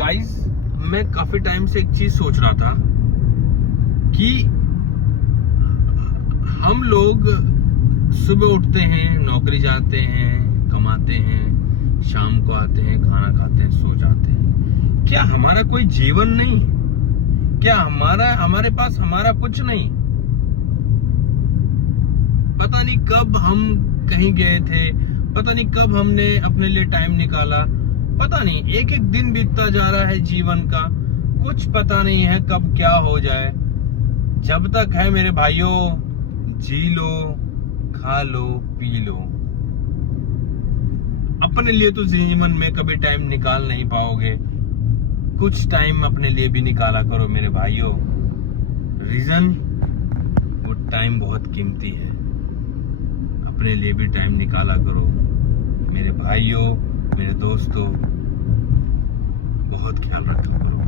Guys, मैं काफी time से एक चीज सोच रहा था कि हम लोग सुबह उठते हैं, नौकरी जाते हैं, कमाते हैं, शाम को आते हैं, खाना खाते हैं, सो जाते हैं। क्या हमारा कोई जीवन नहीं? क्या हमारे पास हमारा कुछ नहीं? पता नहीं कब हम कहीं गए थे, पता नहीं कब हमने अपने लिए टाइम निकाला, पता नहीं। एक एक दिन बीतता जा रहा है जीवन का, कुछ पता नहीं है कब क्या हो जाए। जब तक है मेरे भाइयों, जी लो, खा लो, पी लो। अपने लिए तो जीवन में कभी टाइम निकाल नहीं पाओगे। कुछ टाइम अपने लिए भी निकाला करो मेरे भाइयों। रीजन, वो टाइम बहुत कीमती है। अपने लिए भी टाइम निकाला करो मेरे भाइयों, मेरे दोस्तों। बहुत ख्याल रखा करो।